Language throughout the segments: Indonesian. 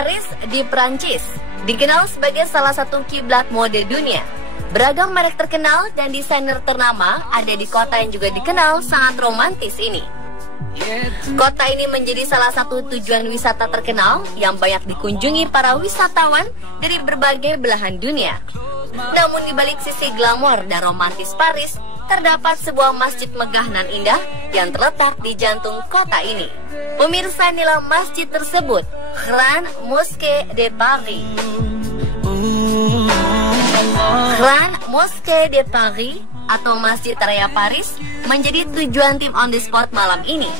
Paris di Prancis dikenal sebagai salah satu kiblat mode dunia. Beragam merek terkenal dan desainer ternama ada di kota yang juga dikenal sangat romantis ini. Kota ini menjadi salah satu tujuan wisata terkenal yang banyak dikunjungi para wisatawan dari berbagai belahan dunia. Namun di balik sisi glamor dan romantis Paris, terdapat sebuah masjid megah nan indah yang terletak di jantung kota ini. Pemirsa, inilah masjid tersebut, Grande Mosquée de Paris. Grande Mosquée de Paris atau Masjid Raya Paris menjadi tujuan tim on the spot malam ini.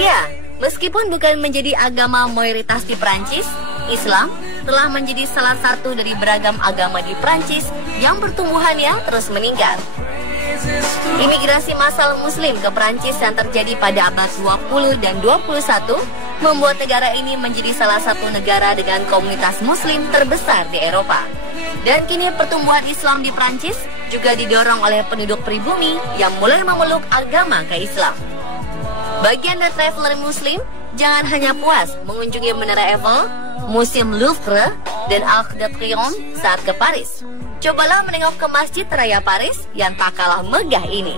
Ya, meskipun bukan menjadi agama mayoritas di Prancis, Islam telah menjadi salah satu dari beragam agama di Prancis yang pertumbuhannya terus meningkat. Imigrasi massal Muslim ke Prancis yang terjadi pada abad 20 dan 21 membuat negara ini menjadi salah satu negara dengan komunitas Muslim terbesar di Eropa. Dan kini pertumbuhan Islam di Prancis juga didorong oleh penduduk pribumi yang mulai memeluk agama ke-Islam. Bagi Anda traveler Muslim, jangan hanya puas mengunjungi Menara Eiffel, Museum Louvre, dan Arc de Triomphe saat ke Paris. Cobalah menengok ke Masjid Raya Paris yang tak kalah megah ini.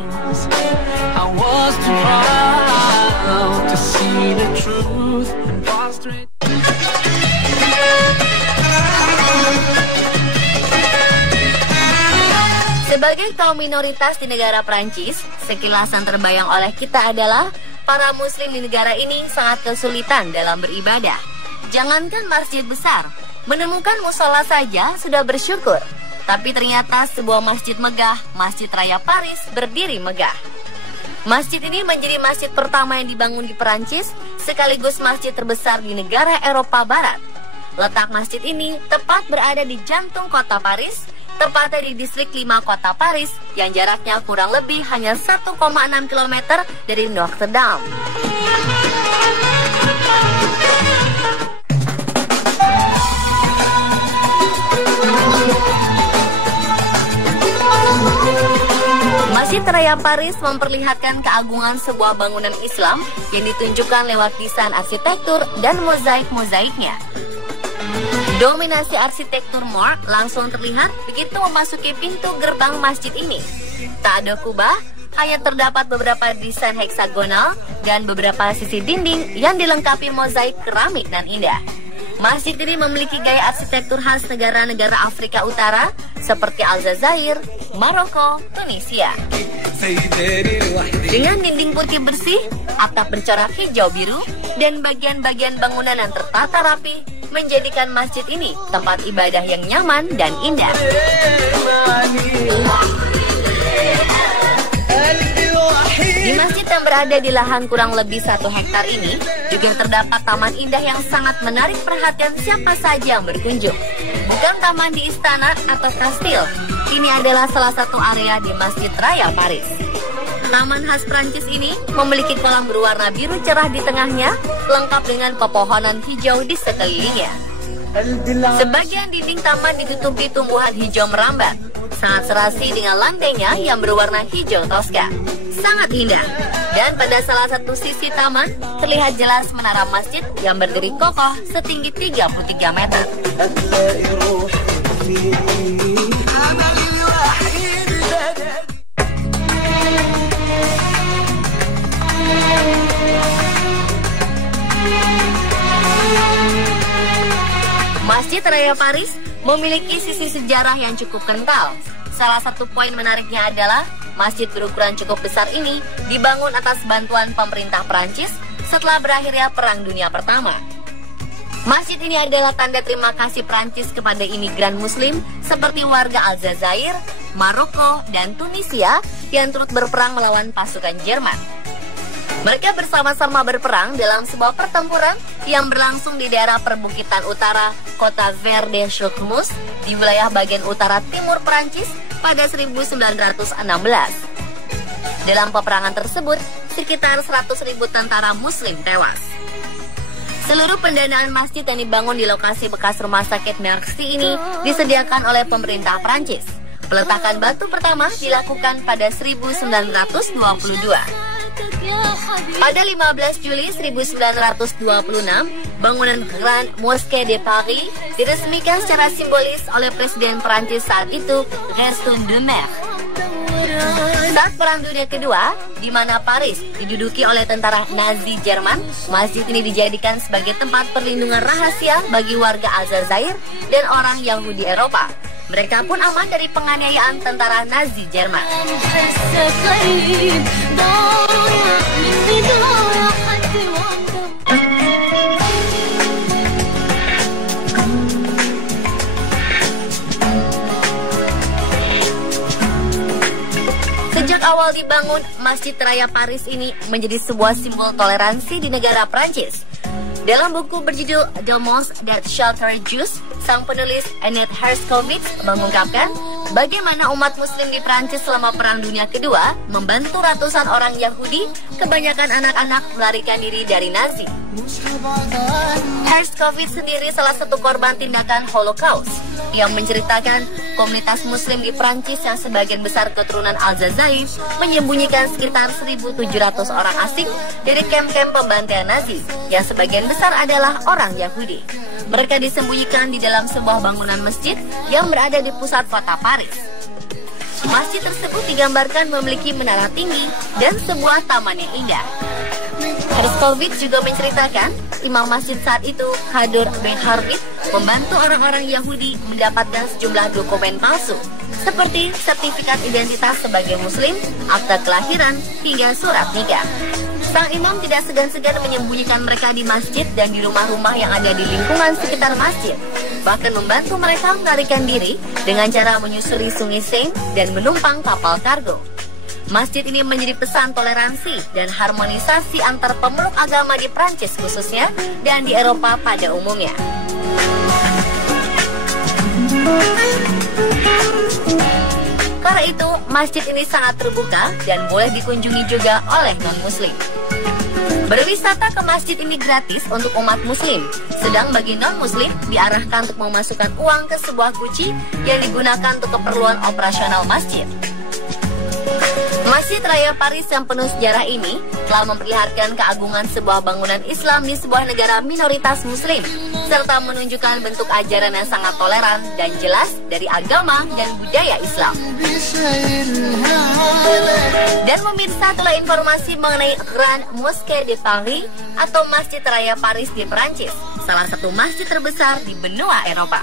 Sebagai kaum minoritas di negara Prancis, sekilas yang terbayang oleh kita adalah para muslim di negara ini sangat kesulitan dalam beribadah. Jangankan masjid besar, menemukan musola saja sudah bersyukur. Tapi ternyata sebuah masjid megah, Masjid Raya Paris, berdiri megah. Masjid ini menjadi masjid pertama yang dibangun di Perancis, sekaligus masjid terbesar di negara Eropa Barat. Letak masjid ini tepat berada di jantung kota Paris, tepatnya di distrik 5 kota Paris, yang jaraknya kurang lebih hanya 1,6 km dari Notre Dame. Masjid Raya Paris memperlihatkan keagungan sebuah bangunan Islam yang ditunjukkan lewat desain arsitektur dan mozaik-mozaiknya. Dominasi arsitektur Moor langsung terlihat begitu memasuki pintu gerbang masjid ini. Tak ada kubah, hanya terdapat beberapa desain heksagonal dan beberapa sisi dinding yang dilengkapi mozaik keramik dan indah. Masjid ini memiliki gaya arsitektur khas negara-negara Afrika Utara seperti Aljazair, Maroko, Tunisia. Dengan dinding putih bersih, atap bercorak hijau biru, dan bagian-bagian bangunan yang tertata rapi, menjadikan masjid ini tempat ibadah yang nyaman dan indah. Di masjid yang berada di lahan kurang lebih 1 hektar ini, juga terdapat taman indah yang sangat menarik perhatian siapa saja yang berkunjung. Bukan taman di istana atau kastil, ini adalah salah satu area di Masjid Raya Paris. Taman khas Prancis ini memiliki kolam berwarna biru cerah di tengahnya, lengkap dengan pepohonan hijau di sekelilingnya. Sebagian dinding taman ditutupi tumbuhan hijau merambat, sangat serasi dengan lantainya yang berwarna hijau toska. Sangat indah. Dan pada salah satu sisi taman terlihat jelas menara masjid yang berdiri kokoh setinggi 33 meter. Masjid Raya Paris memiliki sisi sejarah yang cukup kental. Salah satu poin menariknya adalah masjid berukuran cukup besar ini dibangun atas bantuan pemerintah Prancis setelah berakhirnya Perang Dunia Pertama. Masjid ini adalah tanda terima kasih Prancis kepada imigran Muslim seperti warga Aljazair, Maroko, dan Tunisia yang turut berperang melawan pasukan Jerman. Mereka bersama-sama berperang dalam sebuah pertempuran yang berlangsung di daerah perbukitan utara kota Verde-Chaucmus di wilayah bagian utara timur Prancis pada 1916. Dalam peperangan tersebut, sekitar 100.000 tentara Muslim tewas. Seluruh pendanaan masjid yang dibangun di lokasi bekas rumah sakit Merci ini disediakan oleh pemerintah Prancis. Peletakan batu pertama dilakukan pada 1922. Pada 15 Juli 1926, bangunan Grande Mosquée de Paris diresmikan secara simbolis oleh Presiden Prancis saat itu, Gaston Doumer. Saat Perang Dunia Kedua, di mana Paris diduduki oleh tentara Nazi Jerman, masjid ini dijadikan sebagai tempat perlindungan rahasia bagi warga Aljazair dan orang Yahudi Eropa. Mereka pun aman dari penganiayaan tentara Nazi Jerman. Sejak awal dibangun, Masjid Raya Paris ini menjadi sebuah simbol toleransi di negara Prancis. Dalam buku berjudul The Mosque That Sheltered Jews, sang penulis Annette Herskovits mengungkapkan bagaimana umat muslim di Prancis selama Perang Dunia Kedua membantu ratusan orang Yahudi, kebanyakan anak-anak, melarikan diri dari Nazi. Herskovits sendiri salah satu korban tindakan Holocaust yang menceritakan komunitas muslim di Prancis yang sebagian besar keturunan Aljazair menyembunyikan sekitar 1.700 orang asing dari kamp-kamp pembantaian Nazi yang sebagian besar adalah orang Yahudi. Mereka disembunyikan di dalam sebuah bangunan masjid yang berada di pusat kota Paris. Masjid tersebut digambarkan memiliki menara tinggi dan sebuah taman yang indah. Herskovits juga menceritakan imam masjid saat itu, Hador Ben Harbit, membantu orang-orang Yahudi mendapatkan sejumlah dokumen palsu seperti sertifikat identitas sebagai muslim, akta kelahiran, hingga surat nikah. Sang imam tidak segan-segan menyembunyikan mereka di masjid dan di rumah-rumah yang ada di lingkungan sekitar masjid. Bahkan membantu mereka melarikan diri dengan cara menyusuri sungai Seine dan menumpang kapal kargo. Masjid ini menjadi pesan toleransi dan harmonisasi antar pemeluk agama di Prancis khususnya dan di Eropa pada umumnya. Karena itu, masjid ini sangat terbuka dan boleh dikunjungi juga oleh non-muslim. Berwisata ke masjid ini gratis untuk umat muslim, sedang bagi non-muslim diarahkan untuk memasukkan uang ke sebuah guci yang digunakan untuk keperluan operasional masjid. Masjid Raya Paris yang penuh sejarah ini telah memperlihatkan keagungan sebuah bangunan Islam di sebuah negara minoritas muslim, serta menunjukkan bentuk ajaran yang sangat toleran dan jelas dari agama dan budaya Islam. Dan pemirsa, telah informasi mengenai Grande Mosquée de Paris atau Masjid Raya Paris di Perancis, salah satu masjid terbesar di benua Eropa.